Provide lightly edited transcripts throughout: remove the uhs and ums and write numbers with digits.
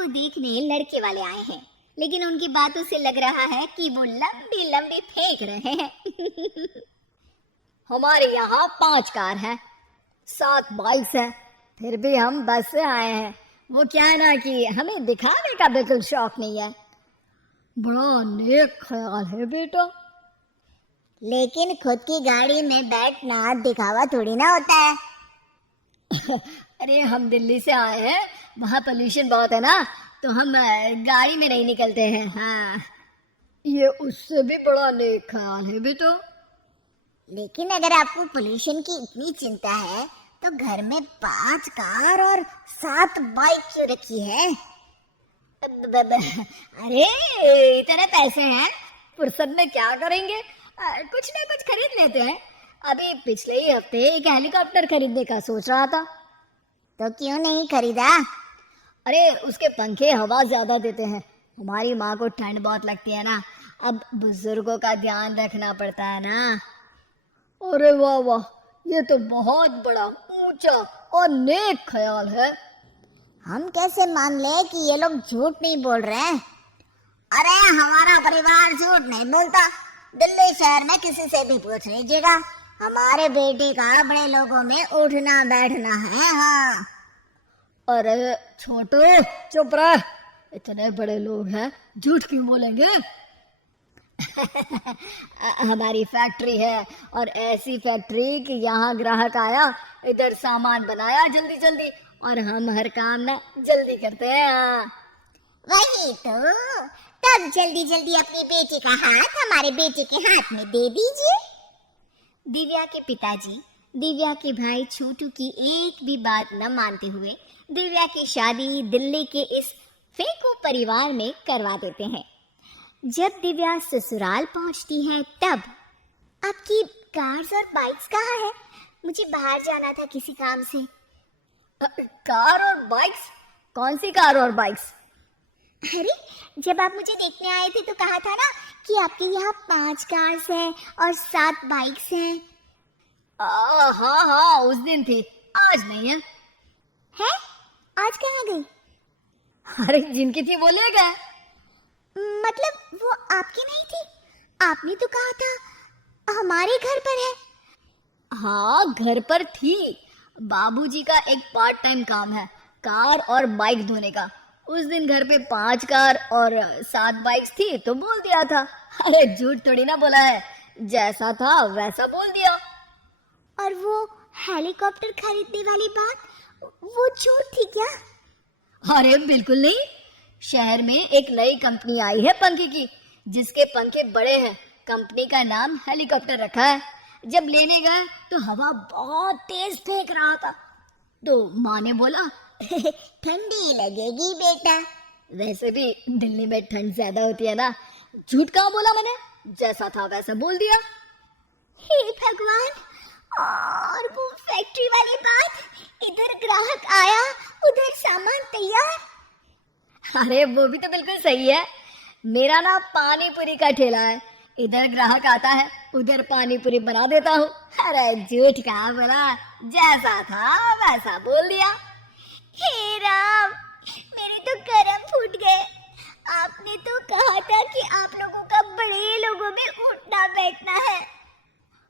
को देखने लड़के वाले आए हैं, लेकिन उनकी बातों से लग रहा है कि वो लंबी लंबी फेंक रहे हैं। हमारे यहाँ 5 कार हैं, 7 बाइक्स हैं, फिर भी हम बस से आए हैं। वो क्या है ना कि हमें दिखाने का बिल्कुल शौक नहीं है। बड़ा नेक ख्याल है बेटा। लेकिन खुद की गाड़ी में बैठना दिखावा थोड़ी ना होता है। अरे हम दिल्ली से आए हैं, वहाँ पोल्यूशन बहुत है ना, तो हम गाड़ी में नहीं निकलते हैं। हाँ, ये उससे भी बड़ा नेक ख्याल है बेटा। लेकिन अगर आपको पोल्यूशन की इतनी चिंता है तो घर में 5 कार और 7 बाइक क्यों रखी है? अरे इतने पैसे हैं, फुर्सत में क्या करेंगे, कुछ ना कुछ खरीद लेते हैं। अभी पिछले ही हफ्ते एक हेलीकॉप्टर खरीदने का सोच रहा था। तो क्यों नहीं खरीदा? अरे उसके पंखे हवा ज्यादा देते हैं, हमारी माँ को ठंड बहुत लगती है ना, अब बुजुर्गों का ध्यान रखना पड़ता है ना। अरे वाह वाह, ये तो बहुत बड़ा, ऊंचा और नेक ख्याल है। हम कैसे मान ले कि ये लोग झूठ नहीं बोल रहे हैं? अरे हमारा परिवार झूठ नहीं बोलता। दिल्ली शहर में किसी से भी पूछ लीजिएगा, हमारे बेटे का बड़े लोगों में उठना बैठना है। हाँ। अरे छोटू चुप रह, इतने बड़े लोग हैं, झूठ क्यों बोलेंगे? हमारी फैक्ट्री है, और ऐसी फैक्ट्री कि यहाँ ग्राहक आया, इधर सामान बनाया जल्दी जल्दी, और हम हर काम ना जल्दी करते हैं। वही तो, तब जल्दी जल्दी अपनी बेटी का हाथ हमारे बेटे के हाथ में दे दीजिए। दिव्या के पिताजी दिव्या के भाई छोटू की एक भी बात न मानते हुए दिव्या की शादी दिल्ली के इस फेंकू परिवार में करवा देते हैं। जब दिव्या ससुराल पहुंचती है तब, आपकी कार्स और बाइक्स कहाँ है? मुझे बाहर जाना था किसी काम से। कार और बाइक्स? कौन सी कार और बाइक्स? अरे जब आप मुझे देखने आए थे तो कहा था ना कि आपके यहाँ 5 कार्स हैं और 7 बाइक्स हैं। हाँ हाँ, उस दिन थी, आज नहीं है। है? आज कहाँ गई? अरे जिनकी थी वो ले गए। मतलब वो आपकी नहीं थी? आपने तो कहा था हमारे घर पर है। हाँ घर पर थी, बाबूजी का एक पार्ट टाइम काम है, कार और बाइक धोने का। उस दिन घर पे 5 कार और 7 बाइक्स थी तो बोल दिया था। अरे झूठ थोड़ी ना बोला है, जैसा था वैसा बोल दिया। और वो हेलीकॉप्टर खरीदने वाली बात, वो झूठ थी क्या? अरे बिल्कुल नहीं, शहर में एक नई कंपनी आई है पंखे की, जिसके पंखे बड़े हैं, कंपनी का नाम हेलीकॉप्टर रखा है। जब लेने गए तो हवा बहुत तेज फेंक रहा था, तो माँ ने बोला ठंडी लगेगी बेटा। वैसे भी दिल्ली में ठंड ज्यादा होती है ना। झूठ कहाँ बोला मैंने, जैसा था वैसा बोल दिया। हे भगवान, और वो फैक्ट्री वाली बात, इधर ग्राहक आया उधर सामान तैयार। अरे वो भी तो बिल्कुल सही है, मेरा ना पानी पूरी का ठेला है, इधर ग्राहक आता है उधर पानी पूरी बना देता हूँ। अरे झूठ कहाँ बोला, जैसा था वैसा बोल दिया। हे राम, मेरे तो कर्म फूट गए। आपने तो कहा था कि आप लोगों का बड़े लोगों में उठना बैठना है।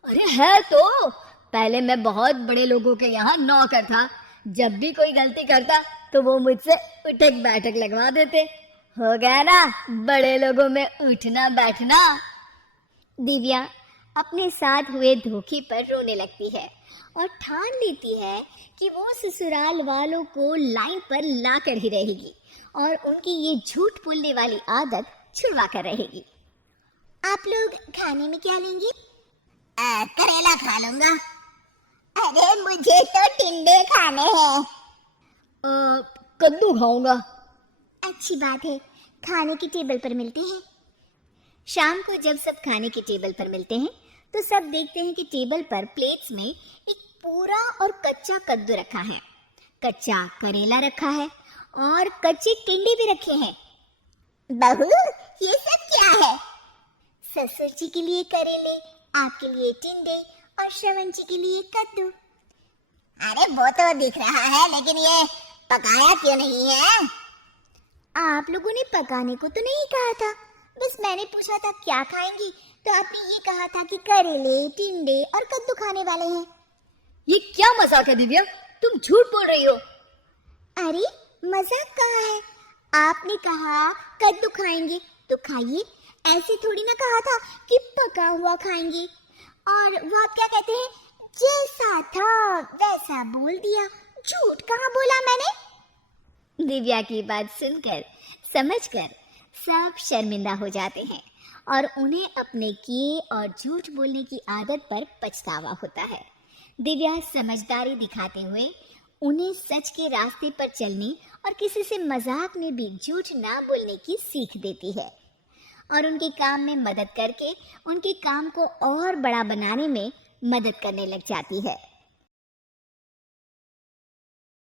अरे है तो, पहले मैं बहुत बड़े लोगों के यहाँ नौकर था, जब भी कोई गलती करता तो वो मुझसे उठक बैठक लगवा देते। हो गया ना बड़े लोगों में उठना बैठना। दिव्या अपने साथ हुए धोखे पर रोने लगती है और ठान लेती है कि वो ससुराल वालों को लाइन पर ला कर ही रहेगी और उनकी ये झूठ बोलने वाली आदत छुड़वा कर रहेगी। आप लोग खाने में क्या लेंगे? करेला खा लूंगा। अरे मुझे तो टिंडे खाने हैं। कद्दू खाऊंगा। अच्छी बात है, खाने की टेबल पर मिलते हैं। शाम को जब सब खाने की टेबल पर मिलते हैं तो सब देखते हैं कि टेबल पर प्लेट्स में एक पूरा और कच्चा कद्दू रखा है, कच्चा करेला रखा है और कच्चे टिंडे भी रखे हैं। बहू, ये सब क्या है? ससुर जी के लिए करेले, आपके लिए टिंडे और श्रवण जी के लिए कद्दू। अरे वो तो दिख रहा है, लेकिन ये पकाया क्यों नहीं है? आप लोगों ने पकाने को तो नहीं कहा था, बस मैंने पूछा था क्या खाएंगी, तो आपने ये कहा था कि करेले, टिंडे और कद्दू खाने वाले हैं। ये क्या मजाक है दिव्या, तुम झूठ बोल रही हो। अरे मजाक कहाँ है, आपने कहा कद्दू खाएंगे तो खाइए, ऐसे थोड़ी ना कहा था कि पका हुआ खाएंगे। और वो आप क्या कहते हैं, जैसा था वैसा बोल दिया, झूठ कहाँ बोला मैंने। दिव्या की बात सुनकर, समझकर सब शर्मिंदा हो जाते हैं और उन्हें अपने किए और झूठ बोलने की आदत पर पछतावा होता है। दिव्या समझदारी दिखाते हुए उन्हें सच के रास्ते पर चलने और किसी से मजाक में भी झूठ ना बोलने की सीख देती है और उनके काम में मदद करके उनके काम को और बड़ा बनाने में मदद करने लग जाती है।